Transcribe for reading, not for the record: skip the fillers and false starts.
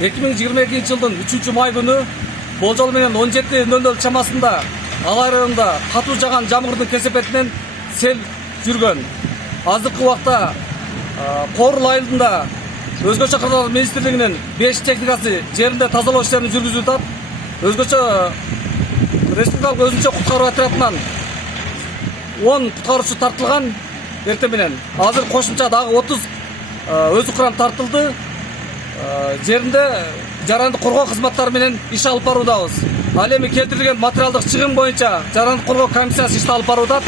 2022 жылдың 3 май күні болжол менен 17:00 чамасында ала районунда катуу жаган жамгырдын кесепетинен сел жүргөн. Азыркы убакта Корул айылында өзгөчө кырдаал министрлигинин 5 техникасы жеринде тазалоо иштерин жүргүзүп атат. Өзгөчө республикалык өзүнчө куткаруу отрядынан 10 куткаруучу тартылган эртең менен. Азыр кошумча дагы 30 өзү курам тартылды. Жеринде жарандык коргоо кызматтары менен иш алып баруудабыз. Ал эми келтирилген материалдык чыгым боюнча жарандык коргоо комиссиясы ишти алып барууда.